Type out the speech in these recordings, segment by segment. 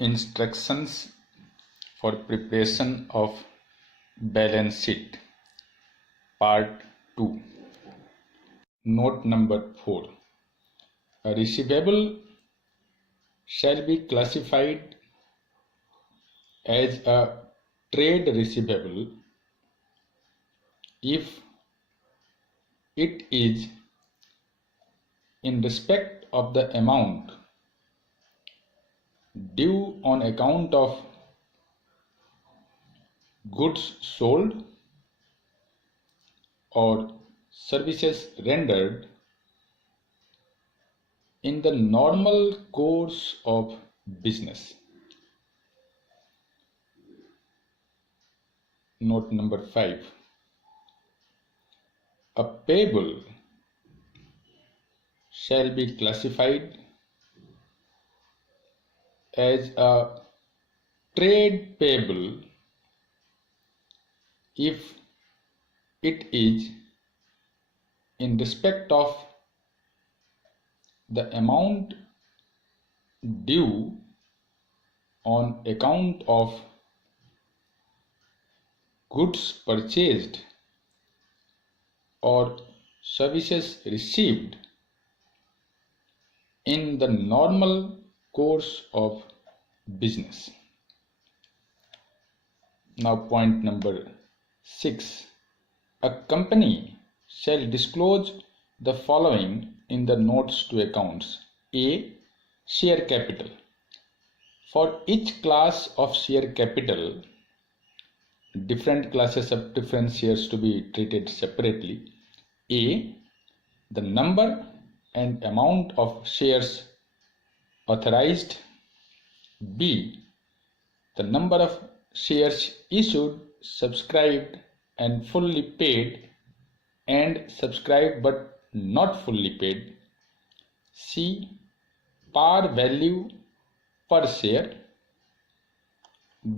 Instructions for preparation of balance sheet. Part 2. Note number 4. A receivable shall be classified as a trade receivable if it is in respect of the amount due on account of goods sold or services rendered in the normal course of business. Note number 5. A payable shall be classified as a trade payable if it is in respect of the amount due on account of goods purchased or services received in the normal course of business. Now point number 6. A company shall disclose the following in the notes to accounts. A. Share capital. For each class of share capital, different classes of different shares to be treated separately. A. The number and amount of shares authorized. B. The number of shares issued, subscribed and fully paid, and subscribed but not fully paid. C. Par value per share.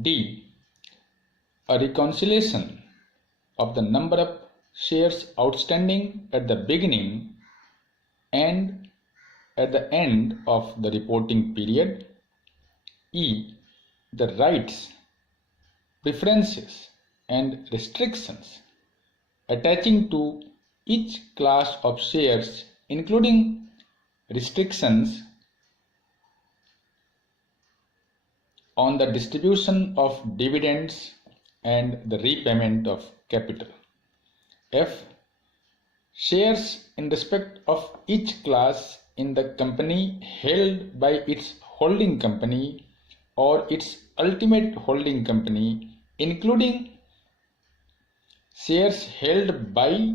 D. A reconciliation of the number of shares outstanding at the beginning and at the end of the reporting period. E. The rights, preferences and restrictions attaching to each class of shares, including restrictions on the distribution of dividends and the repayment of capital. F. Shares in respect of each class in the company held by its holding company or its ultimate holding company, including shares held by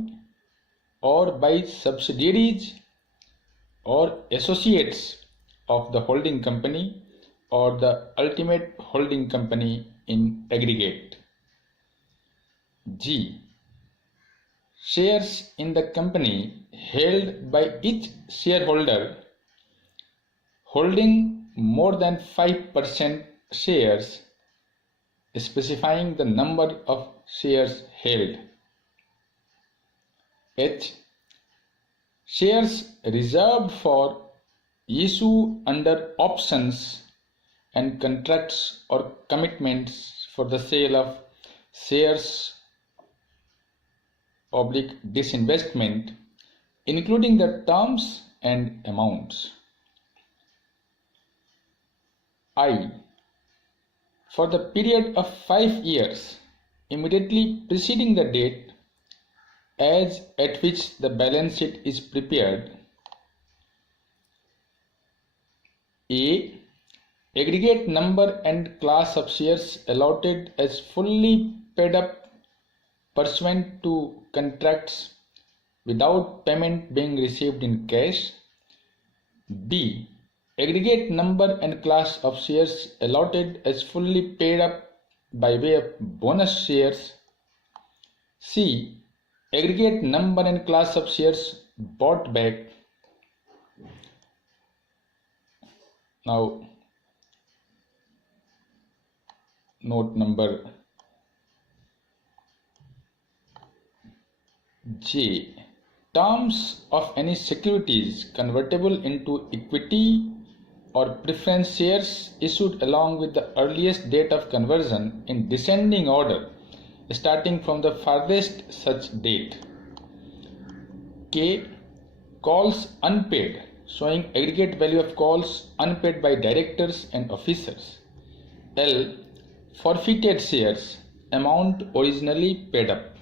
or by subsidiaries or associates of the holding company or the ultimate holding company in aggregate. G. Shares in the company held by each shareholder holding more than 5% shares, specifying the number of shares held. H. Shares reserved for issue under options and contracts or commitments for the sale of shares / disinvestment, including the terms and amounts. I. For the period of 5 years immediately preceding the date as at which the balance sheet is prepared. A. Aggregate number and class of shares allotted as fully paid up pursuant to contracts without payment being received in cash. B. Aggregate number and class of shares allotted as fully paid up by way of bonus shares. C. Aggregate number and class of shares bought back. Now, note number J. Terms of any securities convertible into equity or preference shares issued along with the earliest date of conversion in descending order, starting from the farthest such date. K. Calls unpaid, showing aggregate value of calls unpaid by directors and officers. L. Forfeited shares, amount originally paid up.